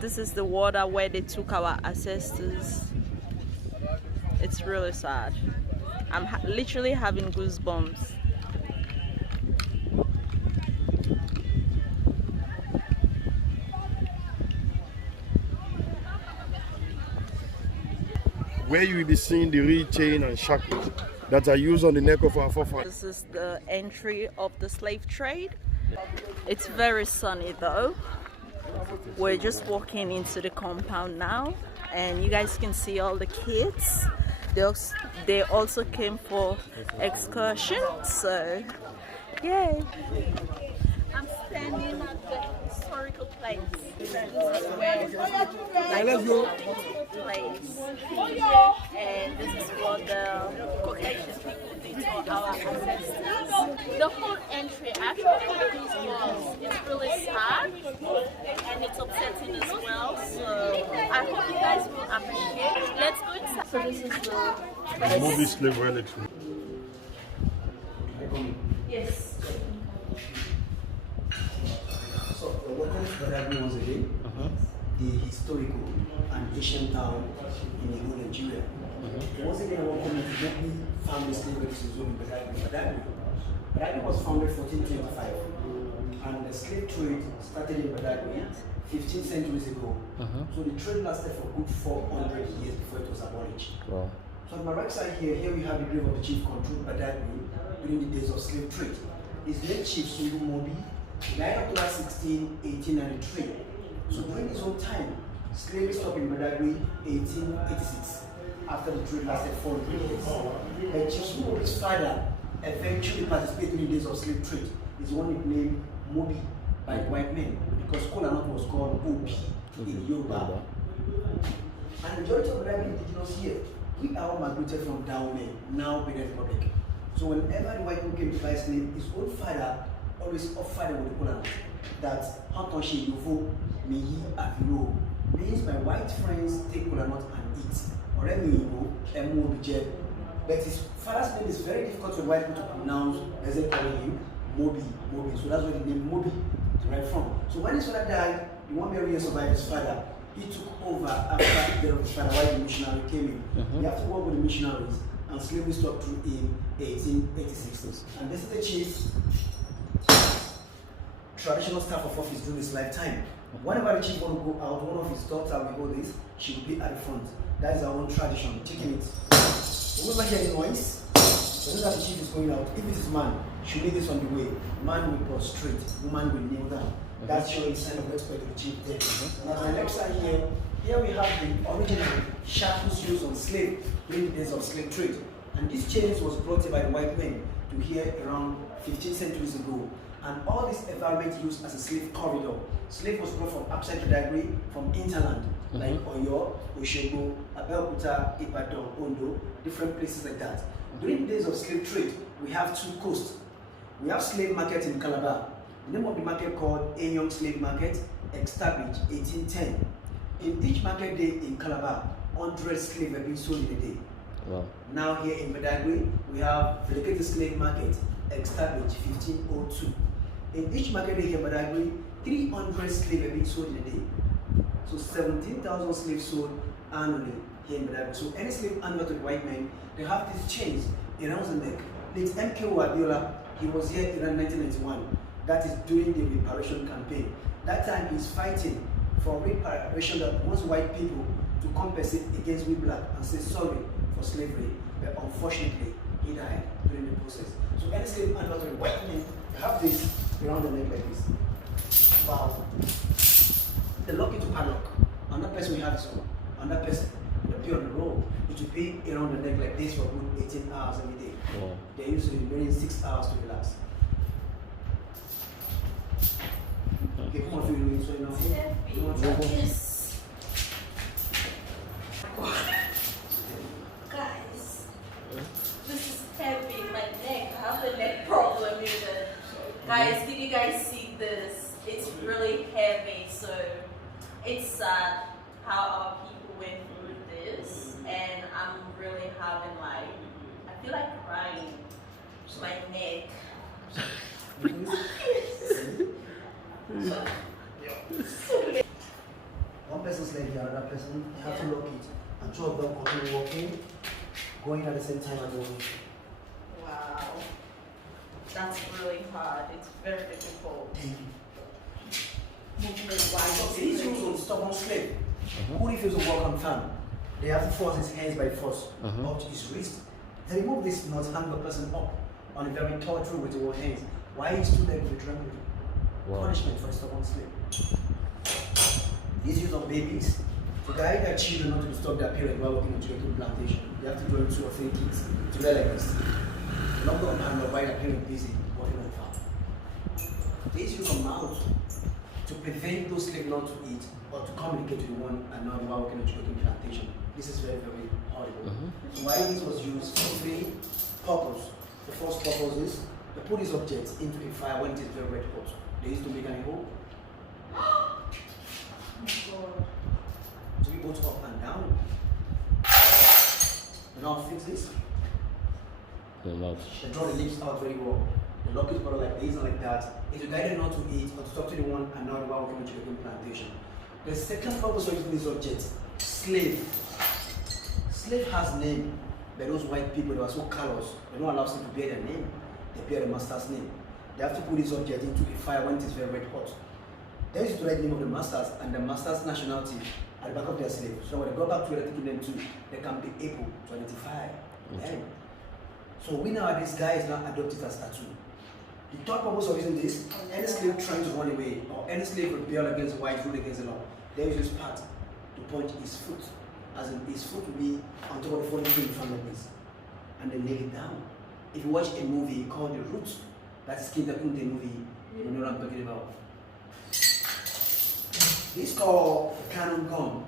This is the water where they took our ancestors. It's really sad. I'm literally having goosebumps. Where you will be seeing the real chain and shackles that are used on the neck of our forefathers. This is the entry of the slave trade. It's very sunny though. We're just walking into the compound now, and you guys can see all the kids. They also came for excursion, so yay. I'm standing at the historical place. This is where place, and this is what the Caucasian people did to our ancestors. The whole entry, actually, these walls, it's really sad and it's upsetting as well. So I hope you guys will appreciate it. Let's go inside. So this is the Movie slave relics. yes. So, welcome to Badagry once again, the historical and ancient town in the whole Nigeria. Once again, I welcome you to let me found the slave zone in Badagry. Badagry was founded 1425, and the slave trade started in Badagry 15 centuries ago. So the trade lasted for good 400 years before it was abolished. Wow. So on my right side here we have the grave of the chief controlled Badagry during the days of slave trade. His late chief Sundu Mobi died October 16, 1893. So during his own time, slavery stopped in Badagry 1886 after the trade lasted 400 years. But Chief Sundu Mobi's father eventually participated in the days of slave trade. He's one nicknamed Mobi by white men because kola nut was called Obi in Yoruba. And the majority of Badagry indigenous here, we are all migrated from Dahomey, now Benin Republic. So whenever the white people came to buy slave, his own father always offered them with the kola that Hantonshi Yovo Miyi Aviro means my white friends take kola nut and eat. But his father's name is very difficult for white people to pronounce, as they call him Mobi. So that's where the name Mobi derived from. So when his father died, the 1 million years survived his father. He took over after the death of his father while the missionary came in. He had to work with the missionaries, and slavery stopped through in 1886. And this is the chief traditional staff of office during his lifetime. Whenever the chief want to go out, one of his daughters will hold this, she will be at the front. That is our own tradition, taking it. Whenever hear the noise, whenever the chief is going out, if it is man, she leave this on the way. Man will prostrate, woman will kneel down. That's showing sign of respect to the chief there. Now on the next side here we have the original shackles used on slaves during the days of slave trade. And these chains was brought in by the white men to here around 15 centuries ago. And all this environment used as a slave corridor. Slave was brought from outside Badagry, from interland, like Oyo, Oshogbo, Abeokuta, Ibadan, Ondo, different places like that. During the days of slave trade, we have two coasts. We have slave market in Calabar. The name of the market called Enyong Slave Market, established 1810. In each market day in Calabar, 100 slaves were being sold in a day. Wow. Now here in Badagry, we have dedicated slave market, established 1502. In each market day here in Badagry, 300 slaves were being sold in a day. So 17,000 slaves sold annually here in Badagry. So any slave annual to the white men, they have these chains around the neck. It's MK Abiola, he was here around 1991. That is during the reparation campaign. That time he's fighting for reparation that wants white people to compensate against we black and say sorry for slavery. But unfortunately, he died during the process. So any slave annual to the white men, they have this around the neck like this. Wow. They lock it to padlock. Another person will have this one. Another person will be on the road. It will be around the neck like this for good 18 hours every day. Wow. They usually remaining 6 hours to relax. Okay, come on, feel it, so you know. Yes. Guys, this is heavy. My neck. I have a neck problem even. Guys, did you guys see this? It's really heavy, so it's sad how our people went through this, and I'm really having I feel like crying. My neck. One person's leg here, another person, you have to lock it. And two of them continue walking, going at the same time and moving. Wow. That's really hard. It's very difficult. Thank you. Movement So wise. these rules will stop on slave. Who refuses to walk on farm? They have to force his hands by force up to his wrist. They remove this knot, hang the person up on a very tall tree with the hands. Why is two legs with trembling? Punishment for a stubborn slave. This use of babies to guide their children not to stop their parents while working on sugarcane plantation. You have to join 2 or 3 kids together like this. You're not going to handle why their parents busy working on the farm. This use of mouth to prevent those slaves not to eat or to communicate with one another while working on sugarcane plantation. This is very, very horrible. So why this was used for 3 purposes. The first purpose is to put these objects into a fire when it is very red hot. They used to make an hole to be both up and down. And now fix this. They draw the lips out very well. The lock is bottle like this and like that. It will guide them not to eat or to talk to the one another while working on sugarcane plantation. The second purpose of using these objects, slave. Slave has name. But those white people, they were so callous, they don't allow them to bear their name. They bear the master's name. They have to put this object into a fire when it is very red hot. They used to write the name of the masters and the master's nationality at the back of their slave. So when they go back to them too, they can be able to identify them. So we nowadays guys now adopt it as tattoo. The third purpose of using this, any slave trying to run away or any slave rebel against white rule against the law, they use this part to punch his foot. As in his foot will be on top of the falling tree in front of this. And then lay it down. If you watch a movie called The Roots, that's King Kunte movie, you know what I'm talking about. This is called a cannon gun.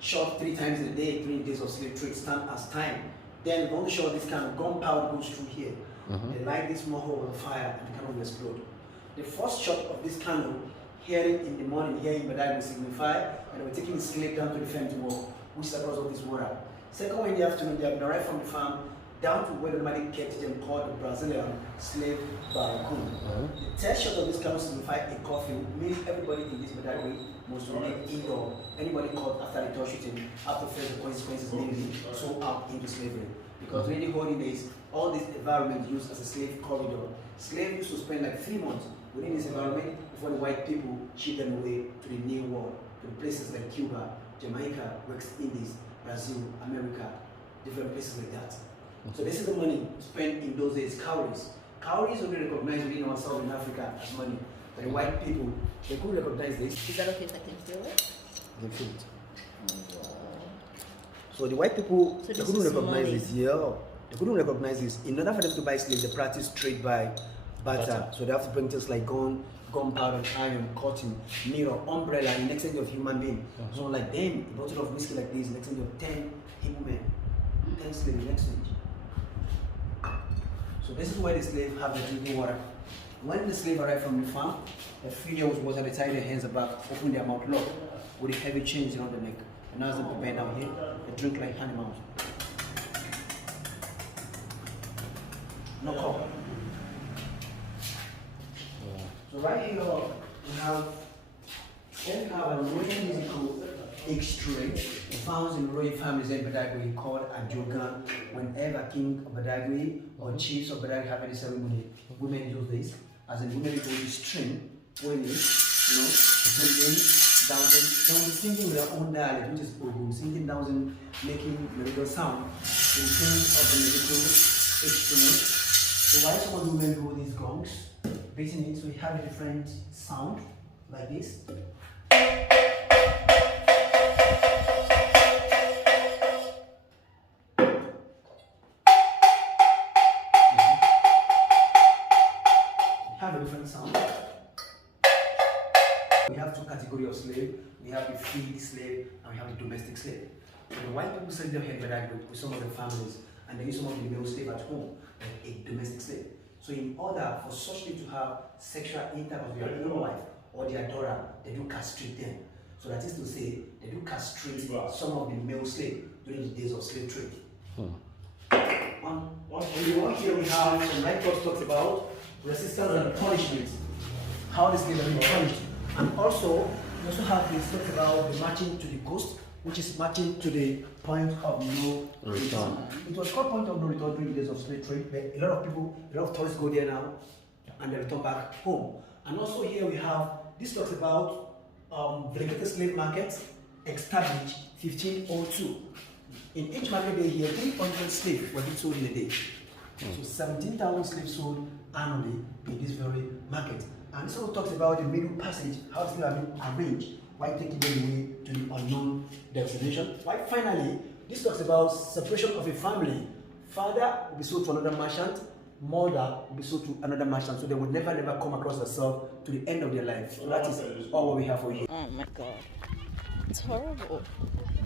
Shot 3 times in a day, 3 days of slave trade, stand as time. Then when they shot this cannon, gunpowder goes through here. They light this small hole on fire and the cannon will explode. The first shot of this cannon, hearing in the morning, here in Badagry will signify, and we're taking the slave down to the farm to walk, which is across all this water. Second one in the afternoon, they have been arrived from the farm down to where the money kept them, called the Brazilian slave barracoon. The third shot of this cannon signifies a curfew, meaning everybody in this Badagry must remain indoor. Anybody caught after the third shooting have to face the consequences, namely sold out into slavery. Because during the holy days, all this environment used as a slave corridor. Slaves used to spend like 3 months within this environment before the white people ship them away to the New World, to places like Cuba, Jamaica, West Indies, Brazil, America, different places like that. So this is the money spent in those days, cowries. Cowries only recognized within our Southern Africa as money. But the white people, they couldn't recognize this. Is that okay if I can feel it? They can feel it. Oh, wow. So the white people, So they this couldn't is recognize money. this. Yeah, they couldn't recognize this. In order for them to buy slaves, they practice trade by barter. So they have to bring things like gunpowder, iron, cotton, mirror, umbrella in exchange of human being. So like them, a bottle of whiskey like this in exchange of 10 Hebrew men, 10 slaves in exchange. So this is why the slave have the drinking water. When the slave arrived from the farm, the females was at the tie their hands back, open their mouth lock with a heavy chains around the neck. And as they prepare down here, they drink like animals. No cup. So right here we have a royal musical extrait found in royal families in Badagry called a jogan. Whenever King of Badagry or chiefs of Badagry have any ceremony, women use this. As in women go to string, when singing, dancing, singing their own dialect, which is Ogun, singing, dancing, making melodious sound in terms of the musical instrument. So why some of the women hold these gongs? Beating it, so we have a different sound like this. Have a different sound. We have 2 categories of slave. We have the free slave and we have the domestic slave. So the white people sell their head with some of the families and they use some of the male slave at home, like a domestic slave. So in order for such people to have sexual intercourse with their own wife or their daughter, they do castrate them. So that is to say, they do castrate some of the male slaves during the days of slave trade. On the one here we have some light talks about resistance and punishment. How the slaves are being punished. And also We also have this talk about the marching to the coast, which is marching to the point of no return. It was called point of no return during the days of slave trade, but a lot of people, a lot of tourists go there now and they return back home. And also here we have, this talks about delegated slave markets established 1502. In each market day here, 300 slaves were being sold in a day. So 17,000 slaves sold annually in this very market. And this also talks about the middle passage, how things are being arranged, why taking them away to the unknown destination. Why finally, this talks about separation of a family. Father will be sold to another merchant, mother will be sold to another merchant, so they will never come across themselves to the end of their life. So that is all what we have for you. Oh my god. It's horrible.